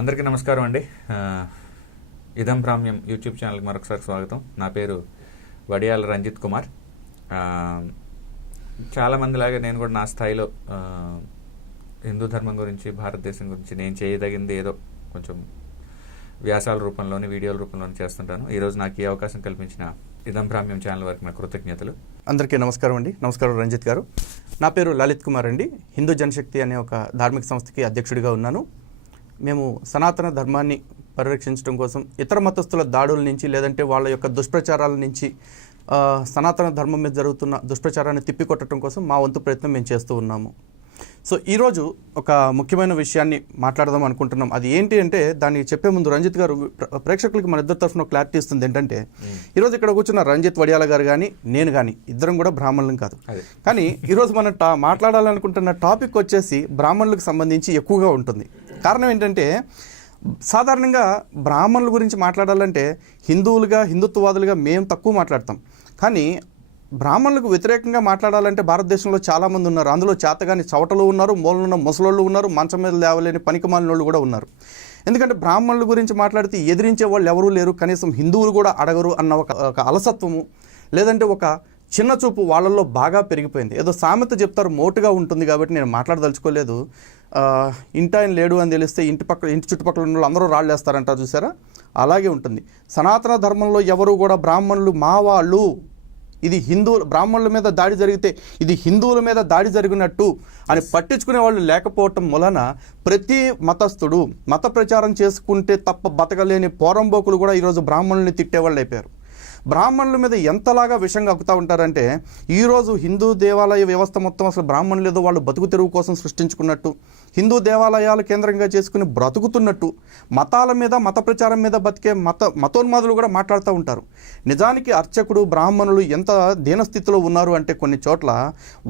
అందరికీ నమస్కారం అండి. ఇదం ప్రామ్యం యూట్యూబ్ ఛానల్కి మరొకసారి స్వాగతం. నా పేరు వడియాల రంజిత్ కుమార్. చాలామందిలాగా నేను కూడా నా స్థాయిలో హిందూ ధర్మం గురించి, భారతదేశం గురించి నేను చేయదగింది ఏదో కొంచెం వ్యాసాల రూపంలోని, వీడియోల రూపంలోని చేస్తుంటాను. ఈరోజు నాకు ఈ అవకాశం కల్పించిన ఇదం ప్రామ్యం ఛానల్ వారికి నా కృతజ్ఞతలు. అందరికీ నమస్కారం అండి. నమస్కారం రంజిత్ గారు. నా పేరు లలిత్ కుమార్ అండి. హిందూ జనశక్తి అనే ఒక ధార్మిక సంస్థకి అధ్యక్షుడిగా ఉన్నాను. మేము సనాతన ధర్మాన్ని పరిరక్షించడం కోసం ఇతర మతస్థుల దాడుల నుంచి, లేదంటే వాళ్ళ యొక్క దుష్ప్రచారాల నుంచి సనాతన ధర్మం మీద జరుగుతున్న దుష్ప్రచారాన్ని తిప్పికొట్టడం కోసం మా వంతు ప్రయత్నం మేము చేస్తూ ఉన్నాము. సో ఈరోజు ఒక ముఖ్యమైన విషయాన్ని మాట్లాడదాం అనుకుంటున్నాం. అది ఏంటి అంటే, దాన్ని చెప్పే ముందు రంజిత్ గారు ప్రేక్షకులకి మన ఇద్దరు తరఫున క్లారిటీ ఇస్తుంది. ఏంటంటే, ఈరోజు ఇక్కడ కూర్చున్న రంజిత్ వడియాల గారు కానీ నేను కానీ ఇద్దరం కూడా బ్రాహ్మణులం కాదు. కానీ ఈరోజు మనం మాట్లాడాలనుకుంటున్న టాపిక్ వచ్చేసి బ్రాహ్మణులకు సంబంధించి ఎక్కువగా ఉంటుంది. కారణం ఏంటంటే, సాధారణంగా బ్రాహ్మణుల గురించి మాట్లాడాలంటే హిందుత్వవాదులుగా మేము తక్కువ మాట్లాడతాం. కానీ బ్రాహ్మణులకు వ్యతిరేకంగా మాట్లాడాలంటే భారతదేశంలో చాలామంది ఉన్నారు. అందులో చేతగాని చవటలు ఉన్నారు, మూలనున్న ముసలోళ్ళు ఉన్నారు, మంచం మీద లేవలేని పనికిమాలినోళ్ళు కూడా ఉన్నారు. ఎందుకంటే బ్రాహ్మణుల గురించి మాట్లాడితే ఎదిరించే వాళ్ళు ఎవరూ లేరు, కనీసం హిందువులు కూడా అడగరు అన్న ఒక అలసత్వము, లేదంటే ఒక చిన్న చూపు వాళ్ళల్లో బాగా పెరిగిపోయింది. ఏదో సామెత చెప్తారు, మోటుగా ఉంటుంది కాబట్టి నేను మాట్లాడదలుచుకోలేదు. ఇంటి ఆయన లేడు అని తెలిస్తే ఇంటి చుట్టుపక్కల ఉన్న వాళ్ళు అందరూ రాళ్ళు వేస్తారంటారు చూసారా, అలాగే ఉంటుంది. సనాతన ధర్మంలో ఎవరు కూడా బ్రాహ్మణులు మా వాళ్ళు, ఇది బ్రాహ్మణుల మీద దాడి జరిగితే ఇది హిందువుల మీద దాడి జరిగినట్టు అని పట్టించుకునే వాళ్ళు లేకపోవటం వలన ప్రతి మతస్థుడు మత ప్రచారం చేసుకుంటే తప్ప బతకలేని పోరంబోకులు కూడా ఈరోజు బ్రాహ్మణుల్ని తిట్టేవాళ్ళు అయిపోయారు. బ్రాహ్మణుల మీద ఎంతలాగా విషంగా అక్కుతూ ఉంటారంటే, ఈరోజు హిందూ దేవాలయ వ్యవస్థ మొత్తం అసలు బ్రాహ్మణులు ఏదో వాళ్ళు బతుకు తెరువు కోసం సృష్టించుకున్నట్టు, హిందూ దేవాలయాలు కేంద్రంగా చేసుకుని బ్రతుకుతున్నట్టు, మతాల మీద మత ప్రచారం మీద బతికే మతోన్మాదులు కూడా మాట్లాడుతూ ఉంటారు. నిజానికి అర్చకుడు బ్రాహ్మణులు ఎంత దీనస్థితిలో ఉన్నారు అంటే, కొన్ని చోట్ల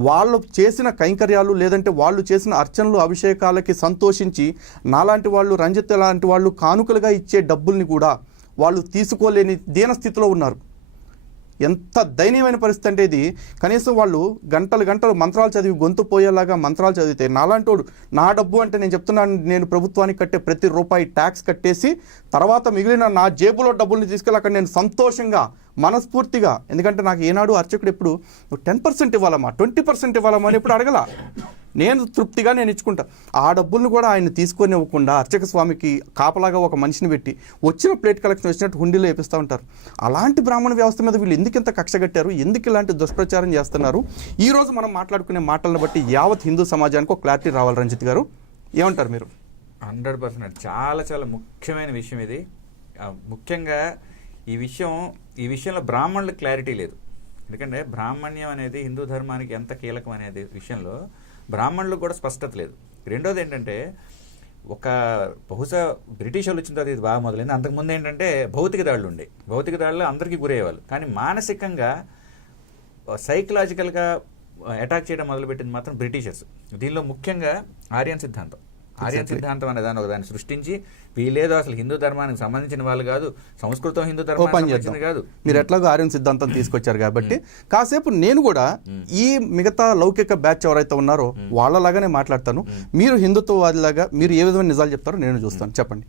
వాళ్ళు చేసిన కైంకర్యాలు, లేదంటే వాళ్ళు చేసిన అర్చనలు, అభిషేకాలకి సంతోషించి నాలాంటి వాళ్ళు, రంజిత్ లాంటి వాళ్ళు కానుకలుగా ఇచ్చే డబ్బుల్ని కూడా వాళ్ళు తీసుకోలేని దీనస్థితిలో ఉన్నారు. ఎంత దయనీయమైన పరిస్థితి అంటే ఇది. కనీసం వాళ్ళు గంటలు మంత్రాలు చదివి గొంతు పోయేలాగా మంత్రాలు చదివితే, నాలాంటోడు నా డబ్బు అంటే నేను చెప్తున్నాను, నేను ప్రభుత్వానికి కట్టే ప్రతి రూపాయి ట్యాక్స్ కట్టేసి తర్వాత మిగిలిన నా జేబులో డబ్బుల్ని తీసుకెళ్ళి అక్కడ నేను సంతోషంగా మనస్ఫూర్తిగా, ఎందుకంటే నాకు ఏనాడు అర్చకుడు ఎప్పుడు 10% ఇవ్వాలమ్మా 20% ఇవ్వాలమ్మా అని ఎప్పుడు అడగల. నేను తృప్తిగా నేను ఇచ్చుకుంటా. ఆ డబ్బులను కూడా ఆయన తీసుకొని ఇవ్వకుండా అర్చక స్వామికి కాపలాగా ఒక మనిషిని పెట్టి వచ్చిన ప్లేట్ కలెక్షన్ వచ్చినట్టు హుండీలో వేపిస్తూ ఉంటారు. అలాంటి బ్రాహ్మణ వ్యవస్థ మీద వీళ్ళు ఎందుకు ఇంత కక్ష కట్టారు, ఎందుకు ఇలాంటి దుష్ప్రచారం చేస్తున్నారు? ఈరోజు మనం మాట్లాడుకునే మాటలను బట్టి యావత్ హిందూ సమాజానికి ఒక క్లారిటీ రావాలి. రంజిత్ గారు ఏమంటారు మీరు? 100% చాలా చాలా ముఖ్యమైన విషయం ఇది. ముఖ్యంగా ఈ విషయంలో బ్రాహ్మణులకు క్లారిటీ లేదు. ఎందుకంటే బ్రాహ్మణ్యం అనేది హిందూ ధర్మానికి ఎంత కీలకం అనేది విషయంలో బ్రాహ్మణులకు కూడా స్పష్టత లేదు. రెండోది ఏంటంటే, బహుశా బ్రిటిష్ వాళ్ళు వచ్చిన తర్వాత ఇది బాగా మొదలైంది. అంతకుముందు ఏంటంటే భౌతిక దాడులు ఉండే, భౌతిక దాడులు అందరికీ గురయ్యేవాళ్ళు. కానీ మానసికంగా సైకలాజికల్గా అటాక్ చేయడం మొదలుపెట్టింది మాత్రం బ్రిటిషర్స్. దీనిలో ముఖ్యంగా ఆర్యన్ సిద్ధాంతం అనే దాన్ని సృష్టించి, వీళ్ళేదో అసలు హిందూ ధర్మానికి సంబంధించిన వాళ్ళు కాదు, సంస్కృతం హిందూ ధర్మం కాదు. మీరు ఎట్లాగో ఆర్యన్ సిద్ధాంతం తీసుకొచ్చారు కాబట్టి కాసేపు నేను కూడా ఈ మిగతా లౌకిక బ్యాచ్ ఎవరైతే ఉన్నారో వాళ్ళలాగానే మాట్లాడతాను. మీరు హిందుత్వవాదిలాగా మీరు ఏ విధమైన నిజాలు చెప్తారో నేను చూస్తాను. చెప్పండి.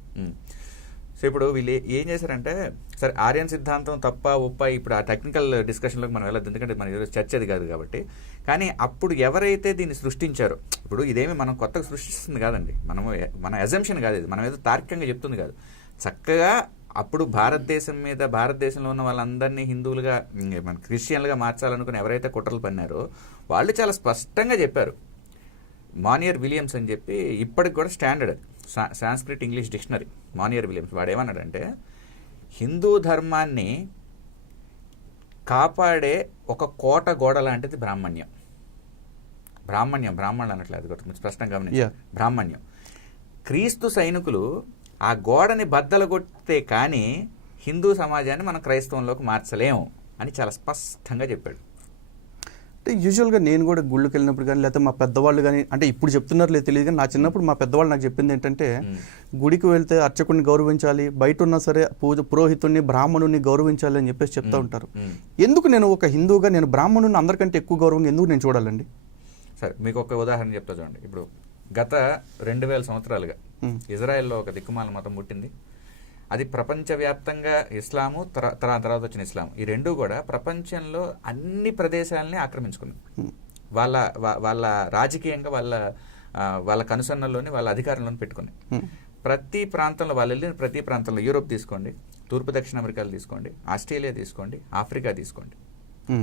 సో ఇప్పుడు వీళ్ళు ఏం చేశారంటే, సరే ఆర్యన్ సిద్ధాంతం తప్ప ఒప్ప, ఇప్పుడు ఆ టెక్నికల్ డిస్కషన్లోకి మనం వెళ్ళదు, ఎందుకంటే మన ఈరోజు చర్చ అది కాదు కాబట్టి. కానీ అప్పుడు ఎవరైతే దీన్ని సృష్టించారో, ఇప్పుడు ఇదేమి మనం కొత్తగా సృష్టిస్తుంది కాదండి, మన అజంప్షన్ కాదు, ఇది మనం ఏదో తార్కికంగా చెప్తుంది కాదు. చక్కగా అప్పుడు భారతదేశంలో ఉన్న వాళ్ళందరినీ హిందువులుగా, మన క్రిస్టియన్లుగా మార్చాలనుకుని ఎవరైతే కుట్రలు పన్నారో వాళ్ళు చాలా స్పష్టంగా చెప్పారు. మానియర్ విలియమ్స్ అని చెప్పి ఇప్పటికి కూడా standard Sanskrit English dictionary, Monier Williams, వాడు ఏమన్నాడంటే, హిందూ ధర్మాన్ని కాపాడే ఒక కోట గోడ లాంటిది బ్రాహ్మణ్యం అనట్లేదు, స్పష్టంగా గమనించారు. బ్రాహ్మణ్యం. క్రీస్తు సైనికులు ఆ గోడని బద్దలగొట్టితే కానీ హిందూ సమాజాన్ని మనం క్రైస్తవంలోకి మార్చలేము అని చాలా స్పష్టంగా చెప్పాడు. అంటే యూజువల్గా నేను కూడా గుళ్ళకి వెళ్ళినప్పుడు కానీ, లేకపోతే మా పెద్దవాళ్ళు కానీ, అంటే ఇప్పుడు చెప్తున్నారు లేదు తెలియదు కానీ, నా చిన్నప్పుడు మా పెద్దవాళ్ళు నాకు చెప్పింది ఏంటంటే, గుడికి వెళ్తే అర్చకుడిని గౌరవించాలి, బయట ఉన్నా సరే పురోహితుడిని బ్రాహ్మణుని గౌరవించాలి అని చెప్పేసి చెప్తూ ఉంటారు. ఎందుకు నేను ఒక హిందువుగా నేను బ్రాహ్మణుని అందరికంటే ఎక్కువ గౌరవంగా ఎందుకు నేను చూడాలండి? సరే మీకు ఒక ఉదాహరణ చెప్తా చూడండి. ఇప్పుడు గత 2000 సంవత్సరాలుగా ఇజ్రాయెల్లో ఒక దిక్కుమాల మతం పుట్టింది. అది ప్రపంచవ్యాప్తంగా ఇస్లాము, తర్వాత వచ్చిన ఇస్లాం, ఈ రెండూ కూడా ప్రపంచంలో అన్ని ప్రదేశాలని ఆక్రమించుకున్నాయి. వాళ్ళ రాజకీయంగా వాళ్ళ కనుసన్నల్లోని వాళ్ళ అధికారంలోని పెట్టుకున్నాయి. ప్రతి ప్రాంతంలో వాళ్ళు వెళ్ళిన ప్రతి ప్రాంతంలో, యూరోప్ తీసుకోండి, తూర్పు దక్షిణ అమెరికాలు తీసుకోండి, ఆస్ట్రేలియా తీసుకోండి, ఆఫ్రికా తీసుకోండి,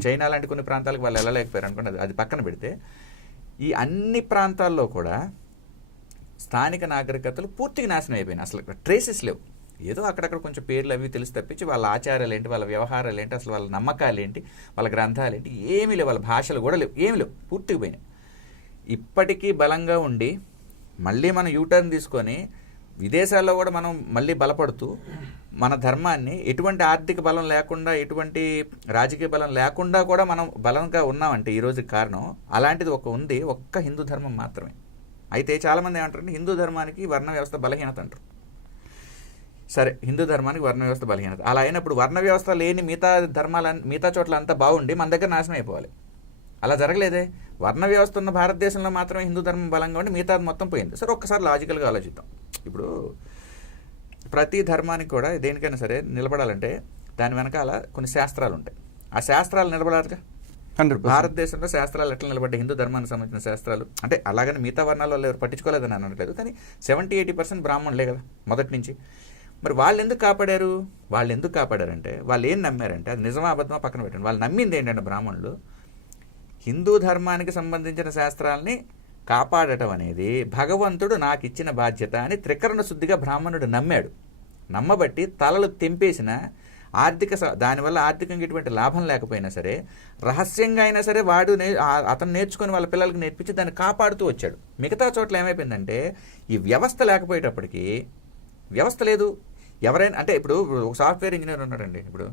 చైనా లాంటి కొన్ని ప్రాంతాలకు వాళ్ళు వెళ్ళలేకపోయారు అనుకోండి, అది పక్కన పెడితే ఈ అన్ని ప్రాంతాల్లో కూడా స్థానిక నాగరికతలు పూర్తిగా నాశనం అయిపోయినాయి. అసలు ట్రేసెస్ లేవు. ఏదో అక్కడక్కడ కొంచెం పేర్లు అవి తెలిసి తప్పించి వాళ్ళ ఆచారాలు ఏంటి, వాళ్ళ వ్యవహారాలు ఏంటి, అసలు వాళ్ళ నమ్మకాలు ఏంటి, వాళ్ళ గ్రంథాలు ఏంటి, ఏమీ లేవు. వాళ్ళ భాషలు కూడా లేవు, ఏమీ లేవు, పూర్తిగా పోయినాయి. ఇప్పటికీ బలంగా ఉండి మళ్ళీ మనం యూటర్న్ తీసుకొని విదేశాల్లో కూడా మనం మళ్ళీ బలపడుతూ మన ధర్మాన్ని ఎటువంటి ఆర్థిక బలం లేకుండా, ఎటువంటి రాజకీయ బలం లేకుండా కూడా మనం బలంగా ఉన్నామంటే ఈరోజు కారణం అలాంటిది ఉంది, ఒక్క హిందూ ధర్మం మాత్రమే. అయితే చాలామంది ఏమంటారంటే హిందూ ధర్మానికి వర్ణ వ్యవస్థ బలహీనత అంటారు. సరే, హిందూ ధర్మానికి వర్ణ వ్యవస్థ బలహీనత, అలా అయినప్పుడు వర్ణ వ్యవస్థ లేని మిగతా చోట్ల అంతా బాగుండి మన దగ్గర నాశనం అయిపోవాలి. అలా జరగలేదే. వర్ణ వ్యవస్థ ఉన్న భారతదేశంలో మాత్రమే హిందూ ధర్మం బలంగా ఉండి మిగతాది మొత్తం పోయింది. సరే, ఒక్కసారి లాజికల్గా ఆలోచిద్దాం. ఇప్పుడు ప్రతి ధర్మానికి కూడా దేనికైనా సరే నిలబడాలంటే దాని వెనకాల కొన్ని శాస్త్రాలు ఉంటాయి. ఆ శాస్త్రాలు నిలబడాలిగా. 100%. భారతదేశంలో శాస్త్రాలు ఎట్లా నిలబడ్డాయి? హిందూ ధర్మానికి సంబంధించిన శాస్త్రాలు అంటే అలాగని మిగతా వర్ణాల వాళ్ళు ఎవరు పట్టించుకోలేదని అనట్లేదు, కానీ 70-80% బ్రాహ్మణులే కదా మొదటి నుంచి. మరి వాళ్ళు ఎందుకు కాపాడారంటే వాళ్ళు ఏం నమ్మారంటే, అది నిజమా అబద్ధమా పక్కన పెట్టండి, వాళ్ళు నమ్మింది ఏంటంటే బ్రాహ్మణులు హిందూ ధర్మానికి సంబంధించిన శాస్త్రాలని కాపాడటం అనేది భగవంతుడు నాకు ఇచ్చిన బాధ్యత అని త్రికరణ శుద్ధిగా బ్రాహ్మణుడు నమ్మాడు. నమ్మబట్టి తలలు తెంపేసిన దానివల్ల ఆర్థికంగా ఎటువంటి లాభం లేకపోయినా సరే రహస్యంగా అయినా సరే అతను నేర్చుకుని వాళ్ళ పిల్లలకు నేర్పించి దాన్ని కాపాడుతూ వచ్చాడు. మిగతా చోట్ల ఏమైపోయిందంటే ఈ వ్యవస్థ లేకపోయేటప్పటికి, వ్యవస్థ లేదు. ఎవరైనా అంటే ఇప్పుడు ఒక సాఫ్ట్వేర్ ఇంజనీర్ ఉన్నాడండి, ఇప్పుడు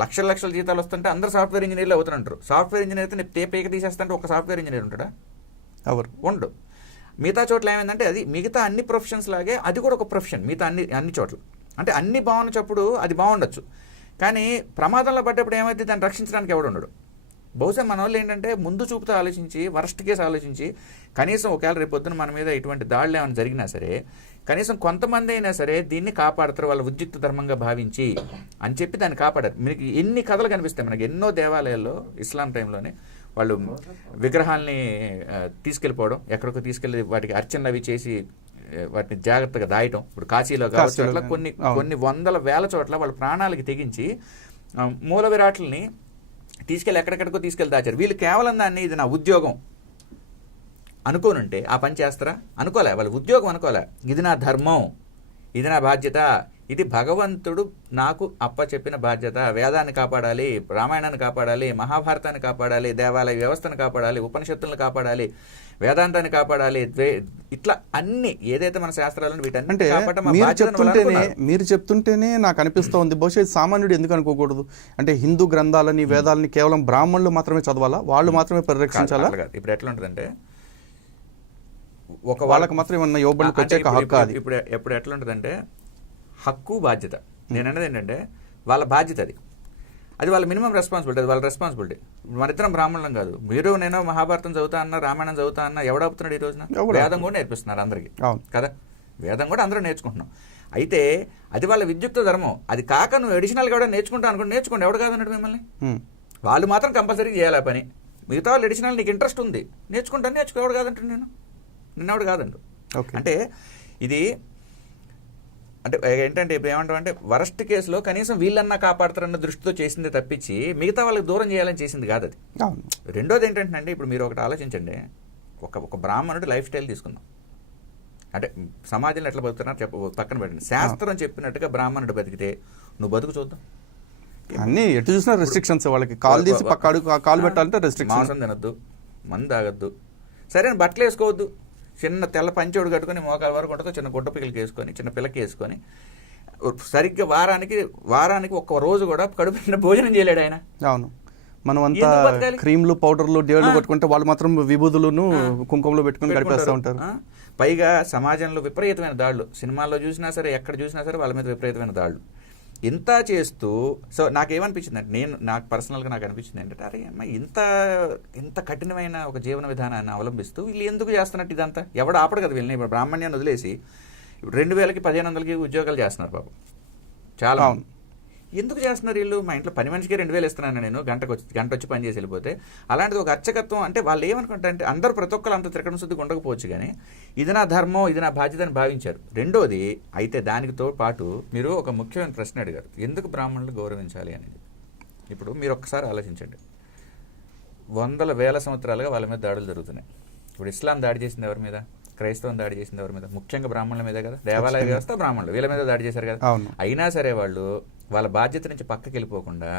లక్షల జీతాలు వస్తుంటే అందరూ సాఫ్ట్వేర్ ఇంజనీర్లు అవుతుంటారు. సాఫ్ట్వేర్ ఇంజనీర్ అయితే పేక తీసేస్తుంటే ఒక సాఫ్ట్వేర్ ఇంజనీర్ ఉంటాడా? ఉండు. మిగతా చోట్ల ఏమైందంటే అది మిగతా అన్ని ప్రొఫెషన్స్ లాగే అది కూడా ఒక ప్రొఫెషన్ మిగతా అన్ని చోట్ల. అంటే అన్ని బాగున్నప్పుడు అది బాగుండొచ్చు, కానీ ప్రమాదంలో పడ్డప్పుడు ఏమైతే దాన్ని రక్షించడానికి ఎవడు ఉండడు. బహుశా మన వాళ్ళు ఏంటంటే ముందు చూపుతో ఆలోచించి, వరస్ట్ కేసు ఆలోచించి, కనీసం ఒకవేళ రేపొద్దున మన మీద ఇటువంటి దాడులు ఏమైనా జరిగినా సరే కనీసం కొంతమంది అయినా సరే దీన్ని కాపాడతారు వాళ్ళ ఉద్యుక్త ధర్మంగా భావించి అని చెప్పి దాన్ని కాపాడారు. మీకు ఎన్ని కథలు కనిపిస్తాయి మనకి, ఎన్నో దేవాలయాల్లో ఇస్లాం టైంలోనే వాళ్ళు విగ్రహాల్ని తీసుకెళ్ళిపోవడం, ఎక్కడికో తీసుకెళ్ళి వాటికి అర్చనలు అవి చేసి వాటిని జాగ్రత్తగా దాయటం. ఇప్పుడు కాశీలో కావచ్చు, అట్లా కొన్ని వందల వేల చోట్ల వాళ్ళ ప్రాణాలకి తెగించి మూల విరాట్లని తీసుకెళ్ళి ఎక్కడెక్కడికో తీసుకెళ్ళి దాచారు. వీళ్ళు కేవలం దాన్ని ఇది నా ఉద్యోగం అనుకోనుంటే ఆ పని చేస్తారా? అనుకోలే. వాళ్ళ ఉద్యోగం అనుకోలే, ఇది నా ధర్మం, ఇది నా బాధ్యత, ఇది భగవంతుడు నాకు చెప్పిన బాధ్యత. వేదాన్ని కాపాడాలి, రామాయణాన్ని కాపాడాలి, మహాభారతాన్ని కాపాడాలి, దేవాలయ వ్యవస్థను కాపాడాలి, ఉపనిషత్తులను కాపాడాలి, వేదాంతాన్ని కాపాడాలి, ఇట్లా అన్ని ఏదైతే మన శాస్త్రాలను వీటన్ని మీరు చెప్తుంటేనే నాకు అనిపిస్తోంది, బహుశా సామాన్యుడు ఎందుకు అనుకోకూడదు అంటే హిందూ గ్రంథాలని వేదాలని కేవలం బ్రాహ్మణులు మాత్రమే చదవాలా, వాళ్ళు మాత్రమే పరిరక్షించాలా? ఇప్పుడు ఎట్లా ఉంటుందంటే వాళ్ళకి మాత్రం ఏమన్నా ఇవ్వబడి ప్రత్యేక హక్కు. అది ఇప్పుడు ఎట్లా ఉంటుందంటే హక్కు బాధ్యత. నేను అన్నది ఏంటంటే వాళ్ళ బాధ్యత, అది వాళ్ళ మినిమం రెస్పాన్సిబిలిటీ, అది వాళ్ళ రెస్పాన్సిబిలిటీ. మరిద్దరం బ్రాహ్మణులం కాదు, మీరు నేను మహాభారతం చదువుతా అన్నా, రామాయణం చదువుతా అన్నా ఎవడాపుతున్నాడు ఈ రోజున? వేదం కూడా నేర్పిస్తున్నారు అందరికీ కదా, వేదం కూడా అందరూ నేర్చుకుంటున్నాం. అయితే అది వాళ్ళ విద్యుక్త ధర్మం. అది కాక నువ్వు అడిషనల్గా కూడా నేర్చుకుంటా అనుకోండి, నేర్చుకోండి, ఎవడు కాదన్నాడు మిమ్మల్ని? వాళ్ళు మాత్రం కంపల్సరీ చేయాలి పని. మిగతా వాళ్ళు అడిషనల్ నీకు ఇంట్రెస్ట్ ఉంది నేర్చుకుంటాను, ఎవడు కాదంటాడు? నిన్నెవడు కాదండు. అంటే ఇది అంటే ఏంటంటే ఇప్పుడు ఏమంటామంటే వరస్ట్ కేసులో కనీసం వీళ్ళన్నా కాపాడతారన్న దృష్టితో చేసిందే తప్పించి మిగతా వాళ్ళకి దూరం చేయాలని చేసింది కాదు అది. రెండోది ఏంటంటే ఇప్పుడు మీరు ఒకటి ఆలోచించండి, ఒక బ్రాహ్మణుడు లైఫ్ స్టైల్ తీసుకుందాం, అంటే సమాజంలో ఎట్లా బతుకుతున్నారు పక్కన పెట్టండి. శాస్త్రం చెప్పినట్టుగా బ్రాహ్మణుడు బతికితే నువ్వు బతుకు చూద్దాం. అన్ని ఎటు చూసినా రెస్ట్రిక్షన్స్, వాళ్ళకి కాలు తీసి కాలు పెట్టాలంటే రెస్ట్రిక్షన్. మాంసం తినొద్దు, మందు తాగొద్దు, సరైన బట్టలు వేసుకోవద్దు, చిన్న తెల్ల పంచోడు కట్టుకొని మోకాల వరకు ఉంటుంది, చిన్న గుడ్డ పిల్లకి వేసుకొని, చిన్న పిల్లకి వేసుకొని సరిగ్గా వారానికి ఒక్క రోజు కూడా కడుపు భోజనం చేయలేడు ఆయన. అవును, మనం అంతా క్రీమ్లు పౌడర్లు డేళ్ళు కొట్టుకుంటే వాళ్ళు మాత్రం విభూతులను కుంకుమలో పెట్టుకుని గడిపేస్తూ ఉంటారు. పైగా సమాజంలో విపరీతమైన దాడులు, సినిమాల్లో చూసినా సరే ఎక్కడ చూసినా సరే వాళ్ళ మీద విపరీతమైన దాడులు ఇంత చేస్తూ. సో నాకేమనిపించింది అంటే నాకు పర్సనల్గా నాకు అనిపించింది ఏంటంటే అరే అమ్మ ఇంత కఠినమైన ఒక జీవన విధానాన్ని అవలంబిస్తూ వీళ్ళు ఎందుకు చేస్తున్నట్టు ఇదంతా? ఎవడు ఆపడు కదా వీళ్ళని. ఇప్పుడు బ్రాహ్మణ్యాన్ని వదిలేసి 2000కి 1500కి ఉద్యోగాలు చేస్తున్నారు పాపం చాలా మంది. ఎందుకు చేస్తున్నారు వీళ్ళు? మా ఇంట్లో పని మనిషికి 2000 ఇస్తున్నాను నేను, గంట వచ్చి పని చేసి వెళ్ళిపోతే. అలాంటిది ఒక అర్చకత్వం అంటే వాళ్ళు ఏమనుకుంటారు అంటే అందరూ ప్రతి ఒక్కరు అంత తిరగడం శుద్ధిగా ఉండకపోవచ్చు, కానీ ఇది నా ధర్మం, ఇది నా బాధ్యత అని భావించారు. రెండోది అయితే దానితో పాటు మీరు ఒక ముఖ్యమైన ప్రశ్న అడిగారు, ఎందుకు బ్రాహ్మణులు గౌరవించాలి అనేది. ఇప్పుడు మీరు ఒక్కసారి ఆలోచించండి, వందల వేల సంవత్సరాలుగా వాళ్ళ మీద దాడులు జరుగుతున్నాయి. ఇప్పుడు ఇస్లాం దాడి చేసింది ఎవరి మీద? క్రైస్తవం దాడి చేసింది ఎవరి మీద? ముఖ్యంగా బ్రాహ్మణుల మీదే కదా. దేవాలయ వ్యవస్థ బ్రాహ్మణులు, వీళ్ళ మీద దాడి చేశారు కదా. అయినా సరే వాళ్ళు వాళ్ళ బాధ్యత నుంచి పక్కకి వెళ్ళిపోకుండా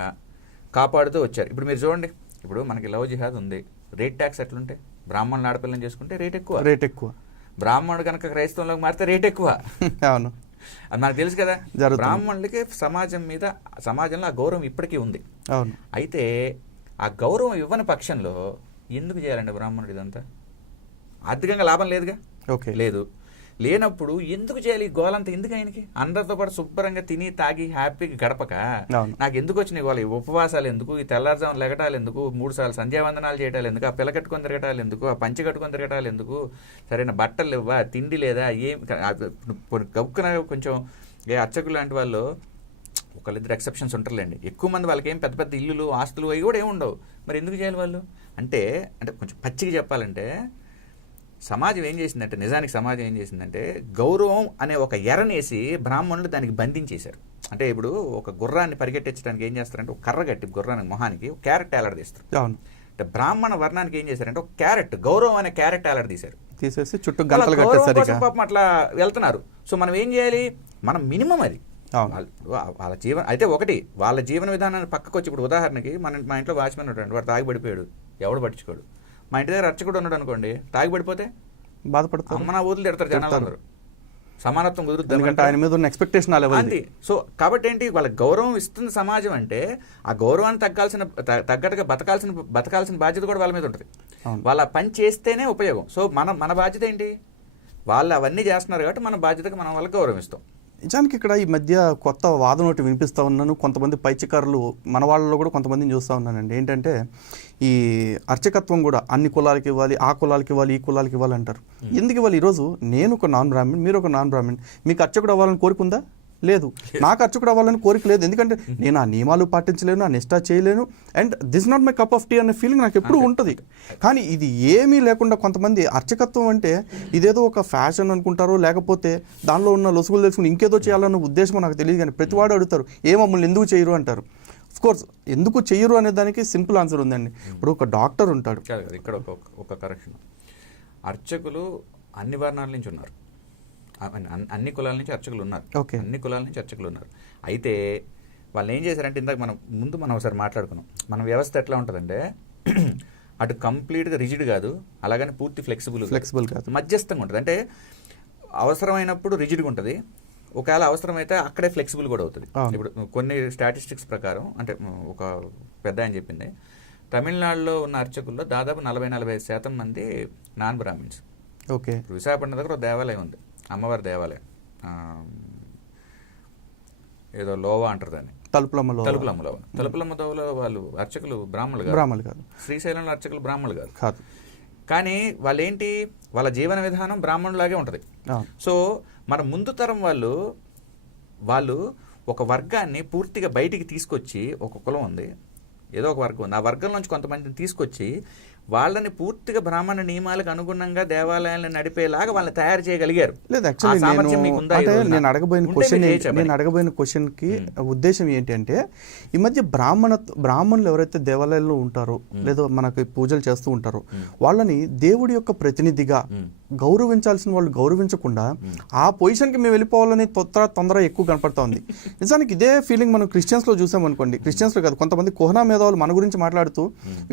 కాపాడుతూ వచ్చారు. ఇప్పుడు మీరు చూడండి, ఇప్పుడు మనకి లవ్ జిహాద్ ఉంది, రేట్ ట్యాక్స్ ఎట్లుంటే బ్రాహ్మణులు ఆడపిల్లని చేసుకుంటే రేట్ ఎక్కువ, బ్రాహ్మణుడు కనుక క్రైస్తవంలోకి మారితే రేట్ ఎక్కువ. అవును, అది మనకు తెలుసు కదా. బ్రాహ్మణులకి సమాజంలో ఆ గౌరవం ఇప్పటికీ ఉంది. అవును, అయితే ఆ గౌరవం ఇవ్వని పక్షంలో ఎందుకు చేయాలండి బ్రాహ్మణుడు ఇదంతా? ఆర్థికంగా లాభం లేదుగా, లేదు. లేనప్పుడు ఎందుకు చేయాలి ఈ గోలంతా? ఎందుకు ఆయనకి? అందరితో పాటు శుభ్రంగా తిని తాగి హ్యాపీగా గడపక నాకు ఎందుకు వచ్చినాయి గోల? ఈ ఉపవాసాలు ఎందుకు? ఈ తెల్లారుజామున లెగటాలు ఎందుకు? 3 సార్లు సంధ్యావందనాలు చేయటాలు ఎందుకు? ఆ పిల్ల కట్టుకొని తిరగటాలు ఎందుకు? ఆ పంచి కట్టుకొని తిరగటాలు ఎందుకు? సరైన బట్టలు ఇవ్వా, తిండి లేదా? ఏం గబుక్కున కొంచెం అర్చకులు లాంటి వాళ్ళు ఒకళ్ళిద్దరు ఎక్సెప్షన్స్ ఉంటారులేండి, ఎక్కువ మంది వాళ్ళకి ఏం పెద్ద పెద్ద ఇల్లులు ఆస్తులు అవి కూడా ఏమి ఉండవు. మరి ఎందుకు చేయాలి వాళ్ళు? అంటే కొంచెం పచ్చిగా చెప్పాలంటే సమాజం ఏం చేసిందంటే, నిజానికి సమాజం ఏం చేసిందంటే గౌరవం అనే ఒక ఎరనేసి బ్రాహ్మణులు దానికి బంధించేశారు. అంటే ఇప్పుడు ఒక గుర్రాన్ని పరిగెట్టించడానికి ఏం చేస్తారంటే ఒక కర్ర కట్టి గుర్రానికి మొహానికి ఒక క్యారెట్ ఏలాడదీస్తారు. అంటే బ్రాహ్మణ వర్ణానికి ఏం చేశారంటే ఒక క్యారెట్, గౌరవం అనే క్యారెట్ తీసేసి చుట్టూ పాపం అట్లా వెళ్తున్నారు. సో మనం ఏం చేయాలి? మనం మినిమం అది వాళ్ళ జీవన అయితే ఒకటి వాళ్ళ జీవన విధానాన్ని పక్కకు వచ్చి, ఇప్పుడు ఉదాహరణకి మా ఇంట్లో వాచ్మెన్ ఉంటాడు, వాడు తాగి పడిపోయాడు, ఎవడు పట్టించుకోడు. మా ఇంటి దగ్గర అర్చకుడు ఉన్నాడు అనుకోండి, తాగి పడిపోతే బాధపడతారు, అమ్మ నా ఊర్లు తిడతారు జనాలు అందరూ. సమానత్వం కుదురుతుంది, ఆయన మీద ఉన్న ఎక్స్పెక్టేషన్ అంతే. సో కాబట్టి ఏంటి, వాళ్ళ గౌరవం ఇస్తుంది సమాజం అంటే ఆ గౌరవాన్ని తగ్గట్టుగా బతకాల్సిన బాధ్యత కూడా వాళ్ళ మీద ఉంటుంది. వాళ్ళ పని చేస్తేనే ఉపయోగం. సో మన బాధ్యత ఏంటి? వాళ్ళు అవన్నీ చేస్తున్నారు కాబట్టి మన బాధ్యతగా మనం వాళ్ళకి గౌరవిస్తాం. నిజానికి ఇక్కడ ఈ మధ్య కొత్త వాదన ఒకటి వినిపిస్తూ ఉన్నాను. కొంతమంది పైచికారులు మన వాళ్ళలో కూడా కొంతమందిని చూస్తూ ఉన్నానండి. ఏంటంటే ఈ అర్చకత్వం కూడా అన్ని కులాలకి ఇవ్వాలి, ఆ కులాలకి ఇవ్వాలి, ఈ కులాలకి ఇవ్వాలి అంటారు. ఎందుకు ఇవ్వాలి? ఈరోజు నేను ఒక నాన్ బ్రాహ్మణ్, మీరు ఒక నాన్ బ్రాహ్మణ్, మీకు అర్చకుడు అవ్వాలని కోరుకుందా? లేదు. నాకు అర్చకుడు అవ్వాలని కోరిక లేదు, ఎందుకంటే నేను ఆ నియమాలు పాటించలేను, ఆ నిష్ఠ చేయలేను, and this not my cup of tea అనే ఫీలింగ్ నాకు ఎప్పుడూ ఉంటుంది. కానీ ఇది ఏమీ లేకుండా కొంతమంది అర్చకత్వం అంటే ఇదేదో ఒక ఫ్యాషన్ అనుకుంటారు, లేకపోతే దానిలో ఉన్న లొసుగులు తెలుసుకుని ఇంకేదో చేయాలన్న ఉద్దేశం నాకు తెలియదు. కానీ ప్రతివాడు అడుగుతారు, ఏ మమ్మల్ని ఎందుకు చేయరు అంటారు. కోర్స్ ఎందుకు చెయ్యరు అనే దానికి సింపుల్ ఆన్సర్ ఉందండి. ఇప్పుడు ఒక డాక్టర్ ఉంటాడు, ఇక్కడ ఒక కరెక్షన్, అర్చకులు అన్ని వర్ణాల నుంచి ఉన్నారు, అన్ని కులాల నుంచి అర్చకులు ఉన్నారు, అన్ని కులాల నుంచి అర్చకులు ఉన్నారు. అయితే వాళ్ళు ఏం చేశారంటే, ఇందాక మనం ఒకసారి మాట్లాడుకున్నాం, మన వ్యవస్థ ఎట్లా ఉంటుందంటే అటు కంప్లీట్గా రిజిడ్ కాదు, అలాగని పూర్తి ఫ్లెక్సిబుల్ కాదు, మధ్యస్థంగా ఉంటుంది. అంటే అవసరమైనప్పుడు రిజిడ్గా ఉంటుంది, ఒకవేళ అవసరమైతే అక్కడే ఫ్లెక్సిబుల్ కూడా అవుతుంది. ఇప్పుడు కొన్ని స్టాటిస్టిక్స్ ప్రకారం, అంటే ఒక పెద్ద ఆయన చెప్పింది, తమిళనాడులో ఉన్న అర్చకుల్లో దాదాపు 40-45% మంది నాన్ బ్రాహ్మిన్స్. ఓకే, విశాఖపట్నం దగ్గర ఒక దేవాలయం ఉంది, అమ్మవారి దేవాలయం, ఏదో లోవా అంటారు దాన్ని, తలుపులమ్మ దోవలో వాళ్ళు అర్చకులు బ్రాహ్మణులు కాదు. శ్రీశైలంలో అర్చకులు బ్రాహ్మణులు కాదు. కానీ వాళ్ళేంటి, వాళ్ళ జీవన విధానం బ్రాహ్మణులాగే ఉంటుంది. సో మన ముందు తరం వాళ్ళు ఒక వర్గాన్ని పూర్తిగా బయటికి తీసుకొచ్చి, ఒక కులం ఉంది, ఏదో ఒక వర్గం ఉంది, ఆ వర్గం నుంచి కొంతమందిని తీసుకొచ్చి వాళ్ళని పూర్తిగా బ్రాహ్మణ నియమాలకు అనుగుణంగా దేవాలయాలను నడిపేలాగా వాళ్ళని తయారు చేయగలిగారు. లేదు, యాక్చువల్లీ నేను అడగబోయిన క్వశ్చన్కి ఉద్దేశం ఏంటి అంటే, ఈ మధ్య బ్రాహ్మణులు ఎవరైతే దేవాలయాల్లో ఉంటారో లేదా మనకి పూజలు చేస్తూ ఉంటారో వాళ్ళని దేవుడి యొక్క ప్రతినిధిగా గౌరవించాల్సిన వాళ్ళు గౌరవించకుండా ఆ పొజిషన్కి మేము వెళ్ళిపోవాలని తొందర ఎక్కువ కనపడతా ఉంది. నిజానికి ఇదే ఫీలింగ్ మనం క్రిస్టియన్స్లో చూసామనుకోండి, క్రిస్టియన్స్లో కాదు, కొంతమంది కోహనా మేధావులు మన గురించి మాట్లాడుతూ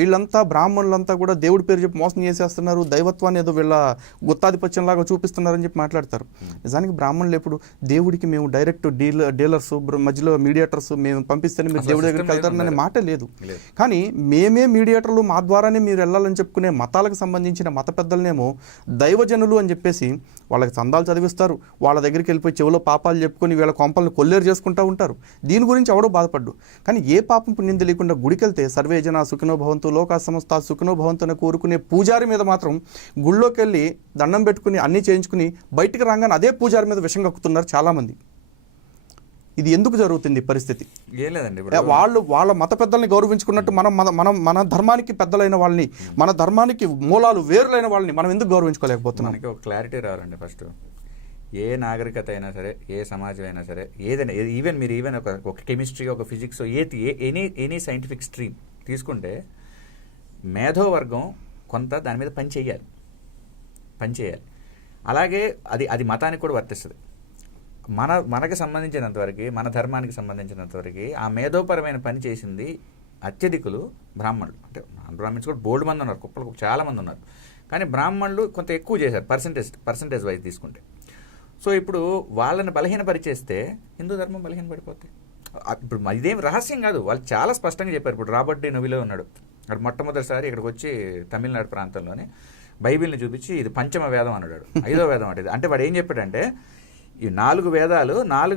వీళ్ళంతా బ్రాహ్మణులంతా కూడా దేవుడి పేరు చెప్పి మోసం చేసేస్తున్నారు, దైవత్వాన్ని ఏదో వీళ్ళ గుత్తాధిపత్యంలాగా చూపిస్తున్నారని చెప్పి మాట్లాడతారు. నిజానికి బ్రాహ్మణులు ఎప్పుడు దేవుడికి మేము డైరెక్ట్ డీలర్స్, మధ్యలో మీడియేటర్స్ మేము పంపిస్తేనే మీరు దేవుడి దగ్గరికి వెళ్తారనే మాట లేదు. కానీ మేమే మీడియేటర్లు, మా ద్వారానే మీరు వెళ్ళాలని చెప్పుకునే మతాలకు సంబంధించిన మత పెద్దలనేమో దైవ దైవజనులు అని చెప్పేసి వాళ్ళకి చందాలు చదివిస్తారు, వాళ్ళ దగ్గరికి వెళ్ళిపోయి చెవిలో పాపాలు చెప్పుకొని వీళ్ళ కొంపలను కొల్లేరు చేసుకుంటూ ఉంటారు. దీని గురించి ఎవడో బాధపడ్డు. కానీ ఏ పాపం పుణ్యం తెలియకుండా గుడికెళ్తే సర్వే జన సుఖినో భవంతు లోకా సమస్త సుఖినో భవంతు అని కోరుకునే పూజారి మీద మాత్రం గుళ్ళోకి వెళ్ళి దండం పెట్టుకుని అన్నీ చేయించుకుని బయటికి రాగానే అదే పూజారి మీద విషం కక్కుతున్నారు చాలామంది. ఇది ఎందుకు జరుగుతుంది పరిస్థితి? ఏం లేదండి, వాళ్ళ మత పెద్దల్ని గౌరవించుకున్నట్టు మన ధర్మానికి పెద్దలైన వాళ్ళని, మన ధర్మానికి మూలాలు వేరులైన వాళ్ళని మనం ఎందుకు గౌరవించుకోలేకపోతున్నాం? మనకి ఒక క్లారిటీ రావాలండి. ఫస్ట్ ఏ నాగరికత అయినా సరే, ఏ సమాజం అయినా సరే, ఏదైనా ఈవెన్ ఒక కెమిస్ట్రీ, ఒక ఫిజిక్స్, ఎనీ సైంటిఫిక్ స్ట్రీమ్ తీసుకుంటే మేధోవర్గం కొంత దాని మీద పని చేయాలి. అలాగే అది మతానికి కూడా వర్తిస్తుంది. మనకి సంబంధించినంతవరకు, మన ధర్మానికి సంబంధించినంతవరకు ఆ మేధోపరమైన పని చేసింది అత్యధికులు బ్రాహ్మణులు. అంటే నాన్ బ్రాహ్మణ్స్ కూడా బోల్డ్ మంది ఉన్నారు, కుప్పలు చాలా మంది ఉన్నారు. కానీ బ్రాహ్మణులు కొంత ఎక్కువ చేశారు పర్సంటేజ్ వైజ్ తీసుకుంటే. సో ఇప్పుడు వాళ్ళని బలహీనపరిచేస్తే హిందూ ధర్మం బలహీనపడిపోతాయి. ఇప్పుడు ఇదేం రహస్యం కాదు, వాళ్ళు చాలా స్పష్టంగా చెప్పారు. ఇప్పుడు రాబర్ట్ డి నోబిలో ఉన్నాడు, అక్కడ మొట్టమొదటిసారి ఇక్కడికి వచ్చి తమిళనాడు ప్రాంతంలోనే బైబిల్ని చూపించి ఇది పంచమ వేదం అన్నాడు, 5వ వేదం అంటే. అంటే వాడు ఏం చెప్పాడంటే ఈ 4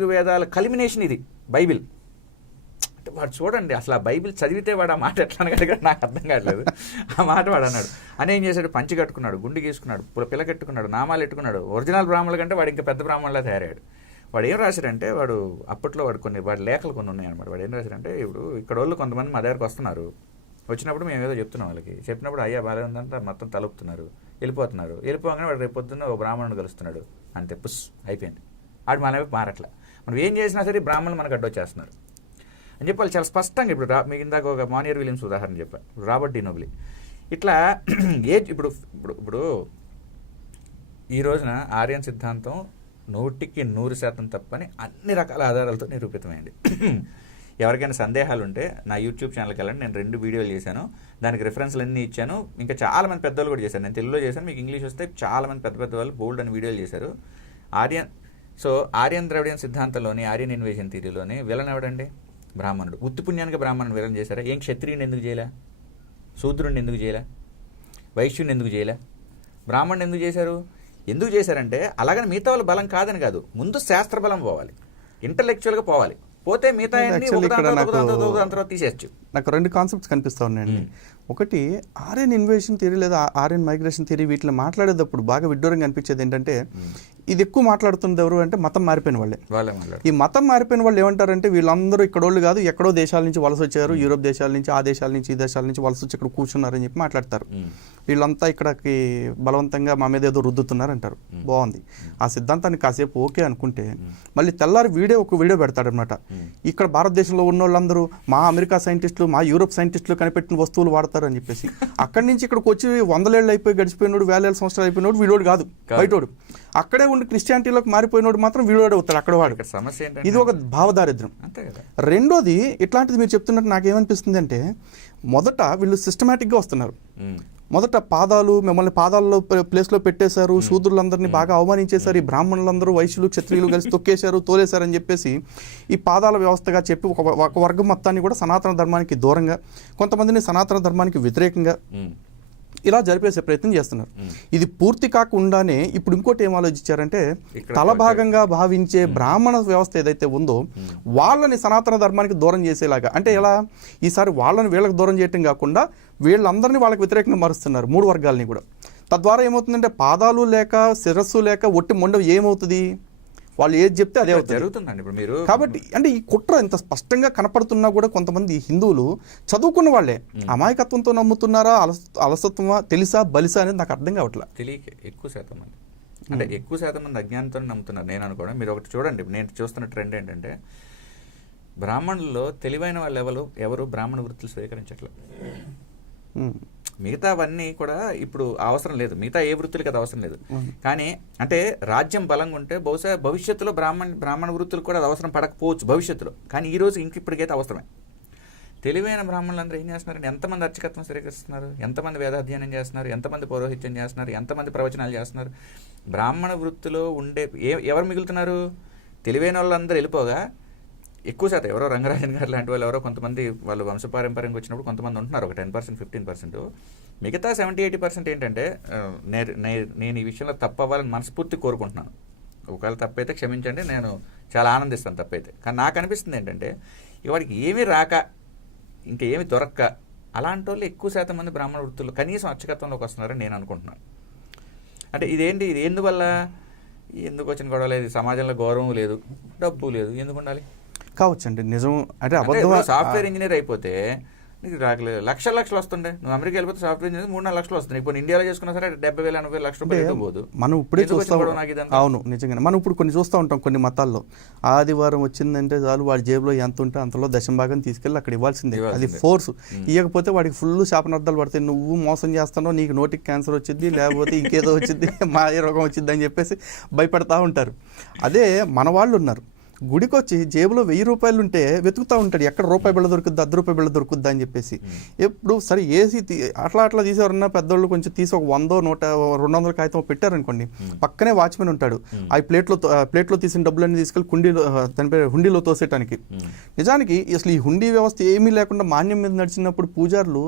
వేదాల కల్మినేషన్ ఇది బైబిల్. అంటే వాడు చూడండి, అసలు ఆ బైబిల్ చదివితే వాడు ఆ మాట ఎట్లా అనగలిగా నాకు అర్థం కావట్లేదు. ఆ మాట వాడు అన్నాడు. అని ఏం చేశాడు, పంచి కట్టుకున్నాడు, గుండు గీసుకున్నాడు, పిల్ల కట్టుకున్నాడు, నామాలు ఎట్టుకున్నాడు. ఒరిజినల్ బ్రాహ్మణుల కంటే వాడు ఇంకా పెద్ద బ్రాహ్మణులా తయారయ్యాడు. వాడు ఏం రాశాడంటే, అప్పట్లో వాడి లేఖలు కొన్ని ఉన్నాయన్నమాట. వాడు ఏం రాశాడంటే, ఇప్పుడు ఇక్కడ వాళ్ళు కొంతమంది మా దగ్గరకు వస్తున్నారు, వచ్చినప్పుడు మేము ఏదో చెప్తున్నాం వాళ్ళకి, చెప్పినప్పుడు అయ్యా బాగా ఉందంటే మొత్తం తలుపుతున్నారు, వెళ్ళిపోగానే వాడు రేపు పొద్దున్న ఓ బ్రాహ్మణుడు కలుస్తున్నాడు, అంతే పుస్ అయిపోయింది. వాడు మన వైపు మారట్లా. మనం ఏం చేసినా సరే బ్రాహ్మణులు మనకు అడ్డొచ్చేస్తున్నారు అని చెప్పి వాళ్ళు చాలా స్పష్టంగా. ఇప్పుడు మీకు ఇందాక ఒక మానియర్ విలియమ్స్ ఉదాహరణ చెప్పారు, రాబర్ట్ డి నోబిలి. ఇట్లా ఇప్పుడు ఈ రోజున ఆర్యన్ సిద్ధాంతం 100% తప్పని అన్ని రకాల ఆధారాలతో నిరూపితమైంది. ఎవరికైనా సందేహాలు ఉంటే నా యూట్యూబ్ ఛానల్కి వెళ్ళండి, నేను 2 వీడియోలు చేశాను, దానికి రిఫరెన్స్లు అన్నీ ఇచ్చాను. ఇంకా చాలా మంది పెద్దవాళ్ళు కూడా చేశారు, నేను తెలుగులో చేశాను, మీకు ఇంగ్లీష్ వస్తే చాలా మంది పెద్ద వాళ్ళు బోల్డ్ అని వీడియోలు చేశారు. ఆర్యన్ ద్రవిడియన్ సిద్ధాంతంలోని, ఆర్యన్ ఇన్వేషన్ థియరీలోని విలన్ ఎవడండి? బ్రాహ్మణుడు. ఉత్తి పుణ్యానికి బ్రాహ్మణుడు విలన్ చేశారా? ఏం క్షత్రియుని ఎందుకు చేయలే? శూద్రుడిని ఎందుకు చేయలే? వైశ్యుని ఎందుకు చేయలే? బ్రాహ్మణుని ఎందుకు చేశారంటే అలాగని మిగతా వాళ్ళ బలం కాదని కాదు, ముందు శాస్త్ర బలం పోవాలి, ఇంటలెక్చువల్గా పోవాలి. పోతే మిగతా తీసేయచ్చు. నాకు 2 కాన్సెప్ట్స్ కనిపిస్తూ ఉన్నాయండి. ఒకటి ఆర్యన్ ఇన్వేషన్ థియరీ లేదా ఆర్యన్ మైగ్రేషన్ థియరీ, వీటిలో మాట్లాడేటప్పుడు బాగా విడ్డూరంగా అనిపించేది ఏంటంటే, ఇది ఎక్కువ మాట్లాడుతున్నది ఎవరు అంటే మతం మారిపోయిన వాళ్ళే. ఈ మతం మారిపోయిన వాళ్ళు ఏమంటారంటే, వీళ్ళందరూ ఇక్కడోళ్ళు కాదు, ఎక్కడో దేశాల నుంచి వలస వచ్చారు, యూరోప్ దేశాల నుంచి, ఆ దేశాల నుంచి, ఈ దేశాల నుంచి వలస వచ్చి ఇక్కడ కూర్చున్నారని చెప్పి మాట్లాడతారు. వీళ్ళంతా ఇక్కడికి బలవంతంగా మా మీద ఏదో రుద్దుతున్నారు అంటారు. బాగుంది, ఆ సిద్ధాంతాన్ని కాసేపు ఓకే అనుకుంటే, మళ్ళీ తెల్లారి ఒక వీడియో పెడతాడనమాట. ఇక్కడ భారతదేశంలో ఉన్న వాళ్ళందరూ మా అమెరికా సైంటిస్టులు, మా యూరోప్ సైంటిస్టులు కనిపెట్టిన వస్తువులు వాడతారు అని చెప్పేసి, అక్కడి నుంచి ఇక్కడికి వచ్చి 100 ఏళ్ళు అయిపోయి గడిచిపోయినోడు, 1000 సంవత్సరాలు అయిపోయినోడు వీడోడు కాదు, బయటోడు. అక్కడే ఉండి క్రిస్టియానిటీలోకి మారిపోయినోడు మాత్రం వీడోడు అవుతాడు, అక్కడ వాడు. ఇది ఒక భావదారిద్ర్యం. రెండోది, ఇట్లాంటిది మీరు చెప్తున్నట్టు నాకేమనిపిస్తుంది అంటే, మొదట వీళ్ళు సిస్టమేటిక్గా వస్తున్నారు. మొదట మిమ్మల్ని పాదాల్లో ప్లేస్లో పెట్టేశారు, శూద్రులందరినీ బాగా అవమానించేశారు, ఈ బ్రాహ్మణులందరూ వైశ్యులు క్షత్రియులు కలిసి తొక్కేశారు, తోలేశారని చెప్పేసి ఈ పాదాల వ్యవస్థగా చెప్పి ఒక వర్గం మొత్తాన్ని కూడా సనాతన ధర్మానికి దూరంగా, కొంతమందిని సనాతన ధర్మానికి వ్యతిరేకంగా ఇలా జరిపేసే ప్రయత్నం చేస్తున్నారు. ఇది పూర్తి కాకుండానే ఇప్పుడు ఇంకోటి ఏం ఆలోచించారంటే, తలభాగంగా భావించే బ్రాహ్మణ వ్యవస్థ ఏదైతే ఉందో వాళ్ళని సనాతన ధర్మానికి దూరం చేసేలాగా. అంటే ఎలా, ఈసారి వాళ్ళని వీళ్ళకి దూరం చేయటం కాకుండా వీళ్ళందరినీ వాళ్ళకి వ్యతిరేకంగా మారుస్తున్నారు, 3 వర్గాలని కూడా. తద్వారా ఏమవుతుందంటే, పాదాలు లేక శిరస్సు లేక ఒట్టి మొండ ఏమవుతుంది, వాళ్ళు ఏది చెప్తే అదే జరుగుతుందండి. ఇప్పుడు మీరు కాబట్టి అంటే ఈ కుట్ర ఇంత స్పష్టంగా కనపడుతున్నా కూడా కొంతమంది హిందువులు చదువుకున్న వాళ్ళే అమాయకత్వంతో నమ్ముతున్నారా, అలసత్వమా, తెలుసా బలిసా అనేది నాకు అర్థం కావట్లేదు. తెలియక ఎక్కువ శాతం మంది అజ్ఞానంతో నమ్ముతున్నారు నేను అనుకోవడం. మీరు ఒకటి చూడండి, నేను చూస్తున్న ట్రెండ్ ఏంటంటే, బ్రాహ్మణుల్లో తెలివైన వాళ్ళు ఎవరు బ్రాహ్మణ వృత్తులు స్వీకరించట్లేదు. మిగతావన్నీ కూడా ఇప్పుడు అవసరం లేదు, మిగతా ఏ వృత్తులకి అది అవసరం లేదు. కానీ అంటే రాజ్యం బలంగా ఉంటే బహుశా భవిష్యత్తులో బ్రాహ్మణ వృత్తులు కూడా అది అవసరం పడకపోవచ్చు భవిష్యత్తులో. కానీ ఈ రోజు ఇప్పటికైతే అవసరమే. తెలివైన బ్రాహ్మణులందరూ ఏం చేస్తున్నారంటే, ఎంతమంది అర్చకత్వం స్వీకరిస్తున్నారు, ఎంతమంది వేదాధ్యయనం చేస్తున్నారు, ఎంతమంది పౌరోహిత్యం చేస్తున్నారు, ఎంతమంది ప్రవచనాలు చేస్తున్నారు. బ్రాహ్మణ వృత్తిలో ఉండే ఎవరు మిగులుతున్నారు? తెలివైన వాళ్ళందరూ వెళ్ళిపోగా ఎక్కువ శాతం ఎవరో రంగరాజన్ గారు లాంటి వాళ్ళు ఎవరో కొంతమంది వాళ్ళు వంశపారంపర్యంగా వచ్చినప్పుడు కొంతమంది ఉంటున్నారు, ఒక 10% 15%. మిగతా 70-80% ఏంటంటే నేను ఈ విషయంలో తప్పవ్వాలని మనస్ఫూర్తి కోరుకుంటున్నాను. ఒకవేళ తప్పైతే క్షమించండి, నేను చాలా ఆనందిస్తాను తప్పైతే. కానీ నాకు అనిపిస్తుంది ఏంటంటే వాడికి ఏమీ రాక ఇంకా ఏమి దొరక్క అలాంటి వాళ్ళు ఎక్కువ శాతం మంది బ్రాహ్మణ వృత్తులు కనీసం అర్చకత్వంలోకి వస్తున్నారని నేను అనుకుంటున్నాను. అంటే ఇదేంటి, ఇది ఎందువల్ల, ఎందుకు వచ్చిన గొడవ లేదు, సమాజంలో గౌరవం లేదు, డబ్బు లేదు, ఎందుకు ఉండాలి? కావచ్చండి, నిజం. అంటే అబద్ధం. సాఫ్ట్వేర్ ఇంజనీర్ అయిపోతే నీకు రాకలేదు, లక్షలు వస్తుండే. నువ్వు అమెరికా వెళ్ళిపోతే సాఫ్ట్వేర్ ఇంజనీర్ 3-4 లక్షలు వస్తుంది. ఇప్పుడు ఇండియాలో చేసుకున్నా సరే 70,000-80,000 లక్షల రూపాయలు పోదు. మనం ఇప్పుడే చూస్తాం. అవును, నిజంగానే మనం ఇప్పుడు కొన్ని చూస్తూ ఉంటాం. కొన్ని మతాల్లో ఆదివారం వచ్చిందంటే చాలు వాడి జేబులో ఎంత ఉంటే అంతలో దశంభాగం తీసుకెళ్ళి అక్కడ ఇవ్వాల్సిందే. అది ఫోర్స్. ఇవ్వకపోతే వాడికి ఫుల్ శాపనార్థాలు పడతాయి. నువ్వు మోసం చేస్తానో, నీకు నోటికి క్యాన్సర్ వచ్చింది, లేకపోతే ఇంకేదో వచ్చింది, మాయ రోగం వచ్చింది అని చెప్పేసి భయపడతా ఉంటారు. అదే మన వాళ్ళు ఉన్నారు, గుడికి వచ్చి జేబులో 1000 రూపాయలు ఉంటే వెతుకుతూ ఉంటాడు, ఎక్కడ రూపాయి బిళ్ళ దొరుకుద్ది, 10 రూపాయి బిళ్ళ దొరుకుద్దా అని చెప్పేసి. ఎప్పుడు సరే ఏసీ అట్లా తీసేవారన్నా పెద్దోళ్ళు కొంచెం తీసి ఒక 100-200 కాగితం పెట్టారనుకోండి, పక్కనే వాచ్మెన్ ఉంటాడు. ఆ ప్లేట్లో తీసిన డబ్బులన్నీ తీసుకెళ్ళి హుండీలో తోసేయటానికి. నిజానికి అసలు ఈ హుండీ వ్యవస్థ ఏమీ లేకుండా మాన్యం మీద నడిచినప్పుడు పూజారులు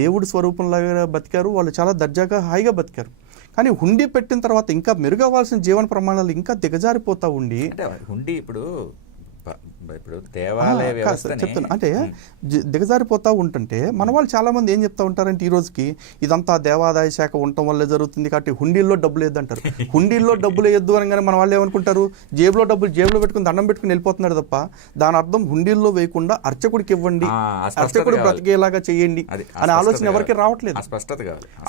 దేవుడి స్వరూపంలాగా బతికారు, వాళ్ళు చాలా దర్జాగా హాయిగా బతికారు. కానీ హుండీ పెట్టిన తర్వాత ఇంకా మెరుగవ్వాల్సిన జీవన ప్రమాణాలు ఇంకా దిగజారిపోతా ఉండి, అంటే హుండీ ఇప్పుడు దేవాలయ వ్యవస్థ చెప్తున్నా, అంటే దిగజారిపోతూ ఉంటుంటే మన వాళ్ళు చాలా మంది ఏం చెప్తా ఉంటారంటే ఈ రోజుకి ఇదంతా దేవాదాయ శాఖ ఉండటం వల్లే జరుగుతుంది కాబట్టి హుండీల్లో డబ్బులు వేద్దంటారు. హుండీల్లో డబ్బులు వేయద్దు అనగానే మన వాళ్ళు ఏమనుకుంటారు, జేబులో పెట్టుకుని దండం పెట్టుకుని వెళ్ళిపోతున్నాడు తప్ప దాని అర్థం హుండీల్లో వేయకుండా అర్చకుడికి ఇవ్వండి, అర్చకుడు బ్రతికేలాగా చేయండి అనే ఆలోచన ఎవరికి రావట్లేదు.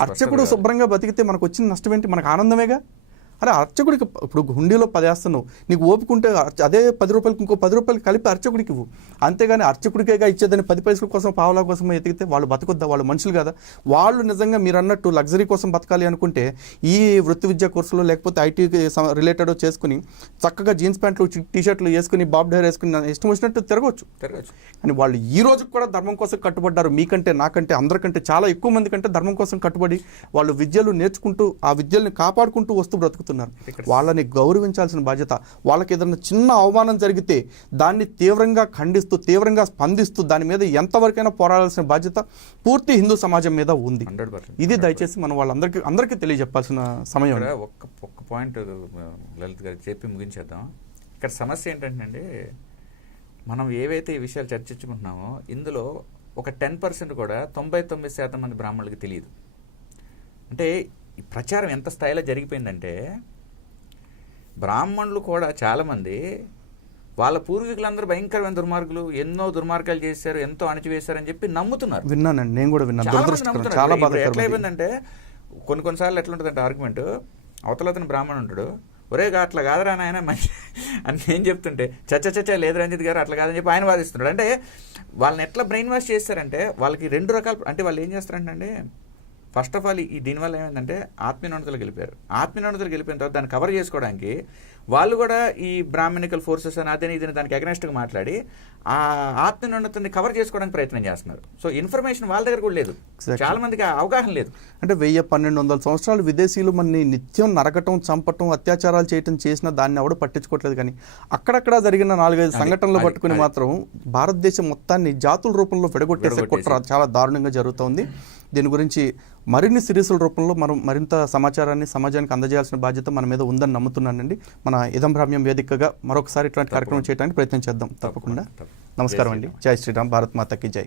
అర్చకుడు శుభ్రంగా బతికితే మనకు వచ్చిన నష్టం ఏంటి? మనకు ఆనందమేగా. అరే అర్చకుడికి ఇప్పుడు హుండీలో 10 వేస్తున్నావు, నీకు ఓపుకుంటే అదే 10 రూపాయలకి ఇంకో 10 రూపాయలు కలిపి అర్చకుడికి ఇవ్వు. అంతేగాని అర్చకుడికేగా ఇచ్చేదని 10 పైసల కోసం, పావలా కోసం ఎతికితే వాళ్ళు బతకొద్దా? వాళ్ళు మనుషులు కదా. వాళ్ళు నిజంగా మీరు అన్నట్టు లగ్జరీ కోసం బతకాలి అనుకుంటే ఈ వృత్తి విద్యా కోర్సులో లేకపోతే ఐటీకి రిలేటెడ్ చేసుకుని చక్కగా జీన్స్ ప్యాంట్లు టీషర్ట్లు వేసుకుని బాబ్ డైర్ వేసుకుని ఇష్టం వచ్చినట్టు తిరగవచ్చు. కానీ వాళ్ళు ఈ రోజుకి కూడా ధర్మం కోసం కట్టుబడ్డారు. మీకంటే నాకంటే అందరికంటే చాలా ఎక్కువ మంది కంటే ధర్మం కోసం కట్టుబడి వాళ్ళు విద్యలు నేర్చుకుంటూ ఆ విద్యల్ని కాపాడుకుంటూ వస్తూ బ్రతుకుతున్నారు. వాళ్ళని గౌరవించాల్సిన బాధ్యత. వాళ్ళకి ఏదైనా చిన్న అవమానం జరిగితే దాన్ని తీవ్రంగా ఖండిస్తూ, తీవ్రంగా స్పందిస్తూ దాని మీద ఎంతవరకైనా పోరాడాల్సిన బాధ్యత పూర్తి హిందూ సమాజం మీద ఉంది. ఇది దయచేసి మనం అందరికీ తెలియజెప్పాల్సిన సమయం. ఒక్క పాయింట్ లలిత్ గారికి చెప్పి ముగించేద్దాం. ఇక్కడ సమస్య ఏంటంటే మనం ఏవైతే ఈ విషయాలు చర్చించుకుంటున్నామో ఇందులో ఒక 10% కూడా 99% మంది బ్రాహ్మణులకి తెలియదు. అంటే ఈ ప్రచారం ఎంత స్థాయిలో జరిగిపోయిందంటే బ్రాహ్మణులు కూడా చాలామంది వాళ్ళ పూర్వీకులందరూ భయంకరమైన దుర్మార్గులు, ఎన్నో దుర్మార్గాలు చేశారు, ఎంతో అణచివేశారని చెప్పి నమ్ముతున్నారు. విన్నానండి, నేను కూడా విన్నాను. ఎట్లా అయిపోయిందంటే కొన్నిసార్లు ఎట్లా ఉంటుందంటే ఆర్గ్యుమెంట్, అవతలతను బ్రాహ్మణుడు ఉంటాడు, ఒరే అట్లా కాదురా నాయన మంచి అని నేను చెప్తుంటే చచ్చ లేదు రంజిత్ గారు అట్లా కాదని చెప్పి ఆయన వాదిస్తున్నాడు. అంటే వాళ్ళని ఎట్లా బ్రెయిన్ వాష్ చేస్తారంటే వాళ్ళకి 2 రకాలు. అంటే వాళ్ళు ఏం చేస్తారంటే ఫస్ట్ ఆఫ్ ఆల్ దీనివల్ల ఏమైందంటే ఆత్మీయోన్నతులకు వెళ్ళిపోయారు. ఆత్మీయోన్నతులకు వెళ్ళిపోయిన తర్వాత దాన్ని కవర్ చేసుకోవడానికి వాళ్ళు కూడా ఈ బ్రాహ్మణికల్ ఫోర్సెస్ అని అదే ఇదని దానికి అగెనెస్ట్గా మాట్లాడి ఆ ఆత్మీయోన్నతిని కవర్ చేసుకోవడానికి ప్రయత్నం చేస్తున్నారు. సో ఇన్ఫర్మేషన్ వాళ్ళ దగ్గర కూడా లేదు, చాలా మందికి అవగాహన లేదు. అంటే 1000-1200 సంవత్సరాలు విదేశీయులు మనని నిత్యం నరకటం, చంపటం, అత్యాచారాలు చేయటం చేసినా దాన్ని ఎవడు పట్టించుకోవట్లేదు. కానీ అక్కడక్కడ జరిగిన 4-5 సంఘటనలు పట్టుకుని మాత్రం భారతదేశం మొత్తాన్ని జాతుల రూపంలో విడగొట్టేసే కుట్ర చాలా దారుణంగా జరుగుతోంది. దీని గురించి మరిన్ని సిరీసుల రూపంలో మనం మరింత సమాచారాన్ని సమాజానికి అందజేయాల్సిన బాధ్యత మన మీద ఉందని నమ్ముతున్నానండి. మన ఇదం భ్రామ్యం వేదికగా మరొకసారి ఇట్లాంటి కార్యక్రమం చేయడానికి ప్రయత్నం చేద్దాం తప్పకుండా. నమస్కారం అండి. జై శ్రీరామ్. భారత్ మాతాకి జై.